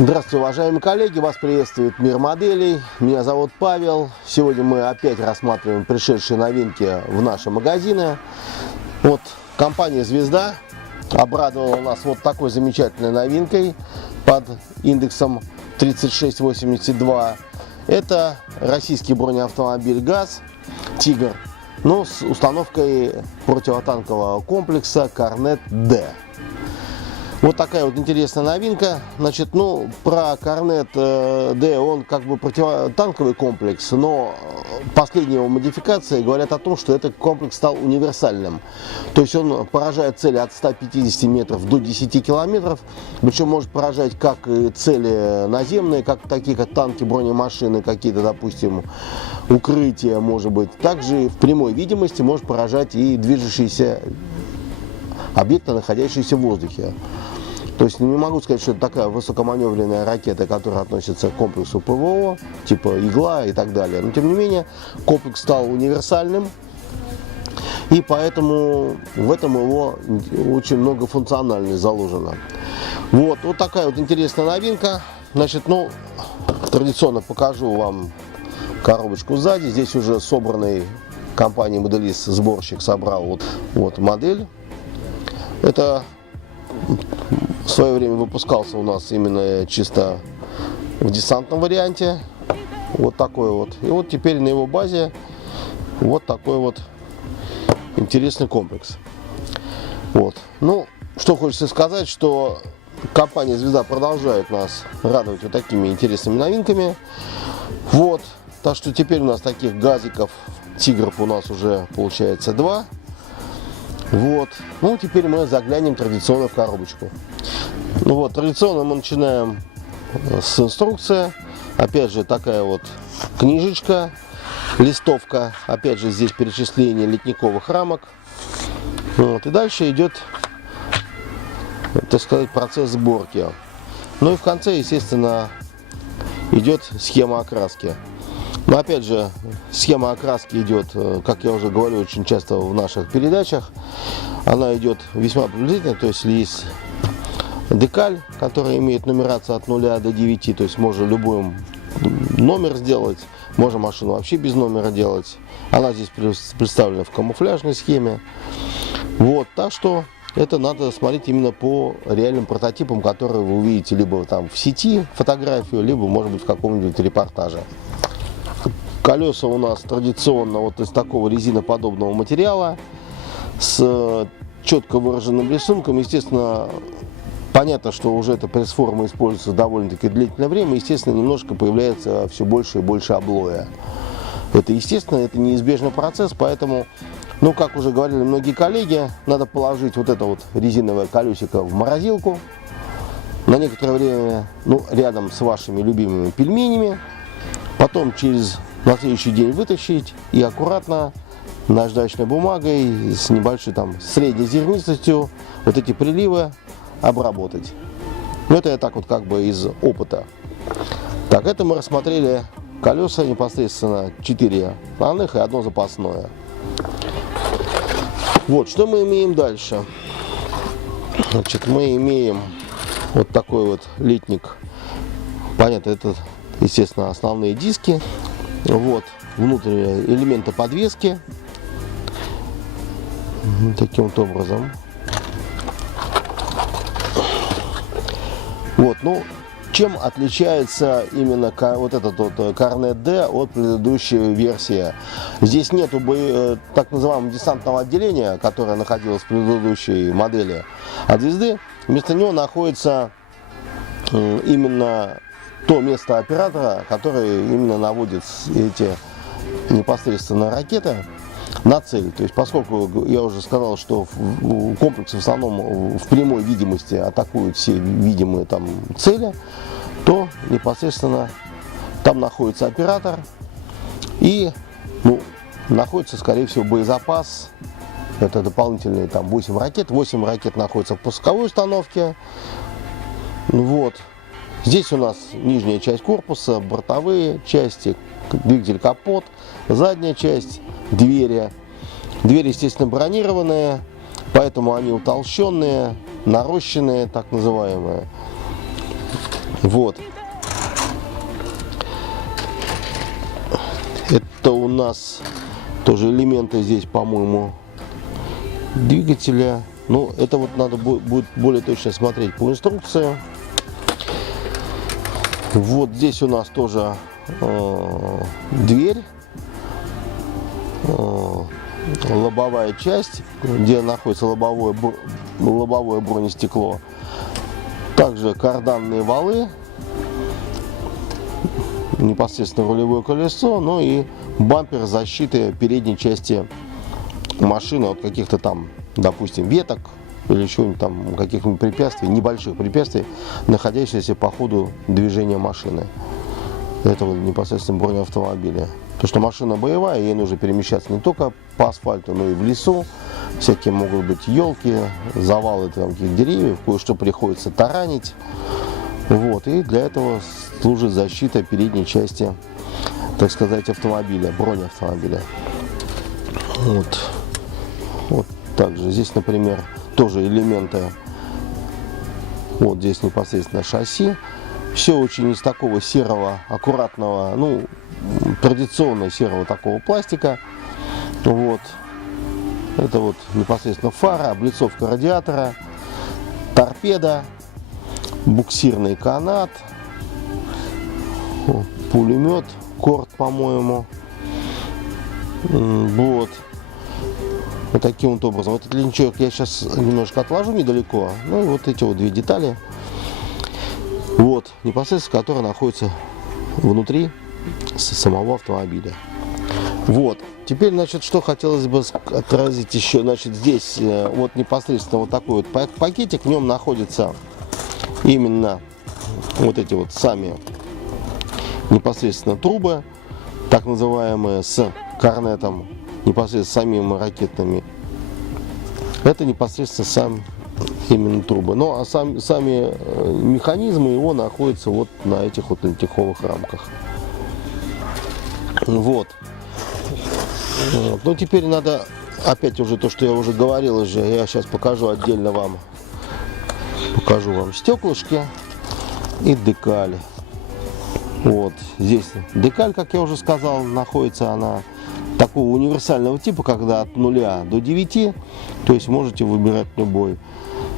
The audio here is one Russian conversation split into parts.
Здравствуйте, уважаемые коллеги! Вас приветствует Мир моделей. Меня зовут Павел. Сегодня мы опять рассматриваем пришедшие новинки в наши магазины. Вот компания «Звезда» обрадовала нас вот такой замечательной новинкой под индексом 3682. Это российский бронеавтомобиль ГАЗ «Тигр», но с установкой противотанкового комплекса «Корнет-Д». Вот такая вот интересная новинка. Значит, про Корнет-Д, он как бы противотанковый комплекс, но последние его модификации говорят о том, что этот комплекс стал универсальным. То есть он поражает цели от 150 метров до 10 километров, причем может поражать как цели наземные, как такие как танки, бронемашины, какие-то, допустим, укрытия, может быть. Также в прямой видимости может поражать и движущиеся объекты, находящиеся в воздухе. То есть не могу сказать, что это такая высокоманевренная ракета, которая относится к комплексу ПВО, типа «Игла» и так далее. Но тем не менее, комплекс стал универсальным, и поэтому в этом его очень многофункциональность заложена. Вот такая вот интересная новинка. Значит, традиционно покажу вам коробочку сзади. Здесь уже собранный компанией Моделист сборщик собрал вот модель. Это в свое время выпускался у нас именно чисто в десантном варианте. Вот такой вот. И вот теперь на его базе вот такой вот интересный комплекс. Вот. Что хочется сказать, что компания «Звезда» продолжает нас радовать вот такими интересными новинками. Вот. Так что теперь у нас таких газиков, «Тигров» у нас уже получается 2. Вот. Теперь мы заглянем традиционно в коробочку. Традиционно мы начинаем с инструкции. Опять же, такая вот книжечка, листовка. Опять же, здесь перечисление литниковых рамок. И дальше идет, так сказать, процесс сборки. И в конце, естественно, идет схема окраски. Но опять же, схема окраски идет, как я уже говорю очень часто в наших передачах, она идет весьма приблизительно, то есть есть декаль, которая имеет нумерацию от 0 до 9, то есть можно любой номер сделать, можно машину вообще без номера делать. Она здесь представлена в камуфляжной схеме. Так что это надо смотреть именно по реальным прототипам, которые вы увидите либо там в сети фотографию, либо, может быть, в каком-нибудь репортаже. Колеса у нас традиционно вот из такого резиноподобного материала с четко выраженным рисунком. Естественно, понятно, что уже эта пресс-форма используется довольно-таки длительное время. Естественно, немножко появляется все больше и больше облоя. Это естественно, это неизбежный процесс, поэтому, как уже говорили многие коллеги, надо положить вот это вот резиновое колесико в морозилку на некоторое время, рядом с вашими любимыми пельменями. Потом на следующий день вытащить и аккуратно наждачной бумагой с небольшой средней зернистостью вот эти приливы обработать. Это я так вот как бы из опыта. Так, это мы рассмотрели колеса непосредственно 4 основных и 1 запасное. Что мы имеем дальше? Значит, мы имеем вот такой вот литник. Понятно, это, естественно, основные диски. Внутренние элементы подвески. Таким вот образом. Чем отличается именно вот этот вот Корнет-Д от предыдущей версии? Здесь нету так называемого десантного отделения, которое находилось в предыдущей модели от «Звезды». Вместо него находится именно то место оператора, которое именно наводит эти непосредственно ракеты на цель. То есть, поскольку я уже сказал, что комплексы в основном в прямой видимости атакуют все видимые цели, то непосредственно там находится оператор и находится, скорее всего, боезапас. Это дополнительные 8 ракет. 8 ракет находятся в пусковой установке. Здесь у нас нижняя часть корпуса, бортовые части, двигатель, капот, задняя часть, двери. Двери, естественно, бронированные, поэтому они утолщенные, нарощенные, так называемые. Вот. Это у нас тоже элементы здесь, по-моему, двигателя. Ну, это вот надо будет более точно смотреть по инструкции. Вот здесь у нас тоже дверь, лобовая часть, где находится лобовое бронестекло. Также карданные валы, непосредственно рулевое колесо, ну и бампер защиты передней части машины от каких-то там, допустим, веток или чего-нибудь там, каких-нибудь препятствий, небольших препятствий, находящихся по ходу движения машины. Это вот непосредственно бронеавтомобиля. Потому что машина боевая, ей нужно перемещаться не только по асфальту, но и в лесу. Всякие могут быть елки, завалы каких-то деревьев, кое-что приходится таранить. Вот. И для этого служит защита передней части, так сказать, автомобиля, бронеавтомобиля. Вот. Вот также здесь, например, тоже элементы. Вот здесь непосредственно шасси. Все очень из такого серого, аккуратного, ну, традиционно серого такого пластика. Вот. Это вот непосредственно фара, облицовка радиатора, торпеда, буксирный канат, пулемет, корд, по-моему. Вот. Вот таким вот образом. Этот линчок я сейчас немножко отложу недалеко. Ну и вот эти вот две детали. Вот, непосредственно, которые находятся внутри самого автомобиля. Вот. Теперь, значит, что хотелось бы отразить еще. Значит, здесь вот непосредственно вот такой вот пакетик. В нем находятся именно вот эти вот сами непосредственно трубы, так называемые, с корнетом, непосредственно самими ракетными. Это непосредственно сам именно трубы. Ну а сами механизмы его находятся вот на этих вот лентиховых рамках. Вот. Ну теперь надо опять уже то, что я уже говорил, я сейчас покажу отдельно вам. Покажу вам стеклышки и декаль. Вот здесь декаль, как я уже сказал, находится она такого универсального типа, когда от 0 до 9, то есть можете выбирать любой.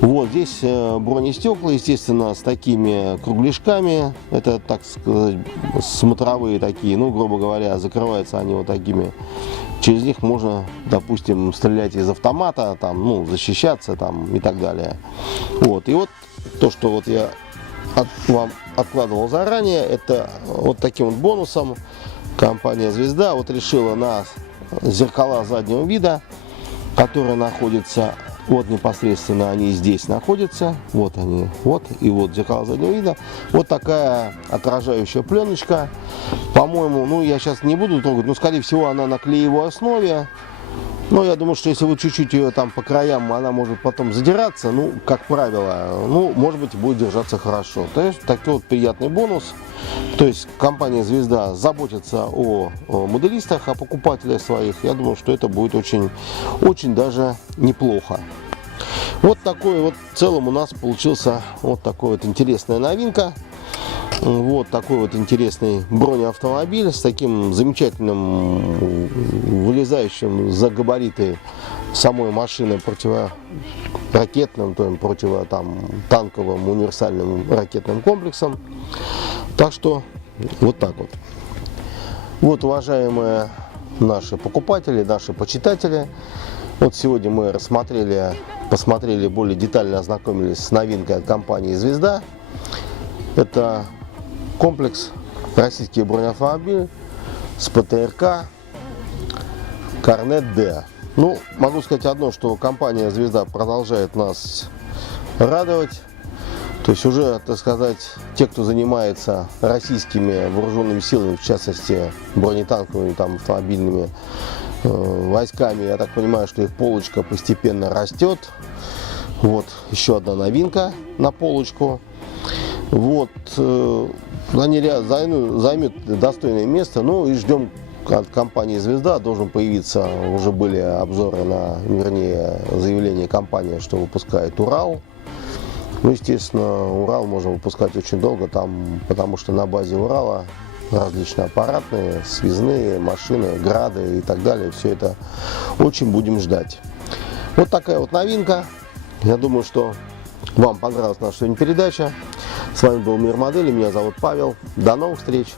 Вот здесь бронестекла, естественно, с такими кругляшками, это, так сказать, смотровые такие, ну, грубо говоря, закрываются они вот такими. Через них можно, допустим, стрелять из автомата, там, ну, защищаться там и так далее. Вот, и вот то, что вот я вам откладывал заранее, это вот таким вот бонусом компания «Звезда» вот решила на зеркала заднего вида, которые находятся вот непосредственно, они здесь находятся, вот они, вот, и вот зеркала заднего вида, вот такая отражающая пленочка, по-моему, ну я сейчас не буду трогать, но скорее всего она на клеевой основе. Но я думаю, что если вы чуть-чуть ее там по краям, она может потом задираться, ну, как правило, ну, может быть, будет держаться хорошо. То есть, такой вот приятный бонус. То есть, компания «Звезда» заботится о моделистах, о покупателях своих. Я думаю, что это будет очень, очень даже неплохо. Вот такой вот в целом у нас получился вот такой вот интересная новинка. Вот такой вот интересный бронеавтомобиль с таким замечательным, вылезающим за габариты самой машины противоракетным, то есть противотанковым универсальным ракетным комплексом. Так что вот так вот. Вот, уважаемые наши покупатели, наши почитатели, вот сегодня мы посмотрели более детально, ознакомились с новинкой от компании «Звезда». Это комплекс российский бронеавтомобиль с ПТРК Корнет Д. Ну, могу сказать одно, что компания «Звезда» продолжает нас радовать. То есть уже, так сказать, те, кто занимается российскими вооруженными силами, в частности бронетанковыми, там, автомобильными войсками, я так понимаю, что их полочка постепенно растет. Вот еще одна новинка на полочку. Вот, они займут достойное место, ну и ждем от компании «Звезда», должен появиться, уже были обзоры вернее, заявление компании, что выпускает «Урал». Ну, естественно, Урал можно выпускать очень долго, там, потому что на базе Урала различные аппаратные, связные, машины, грады и так далее. Все это очень будем ждать. Вот такая вот новинка. Я думаю, что вам понравилась наша сегодня передача. С вами был Мир Модели, меня зовут Павел. До новых встреч!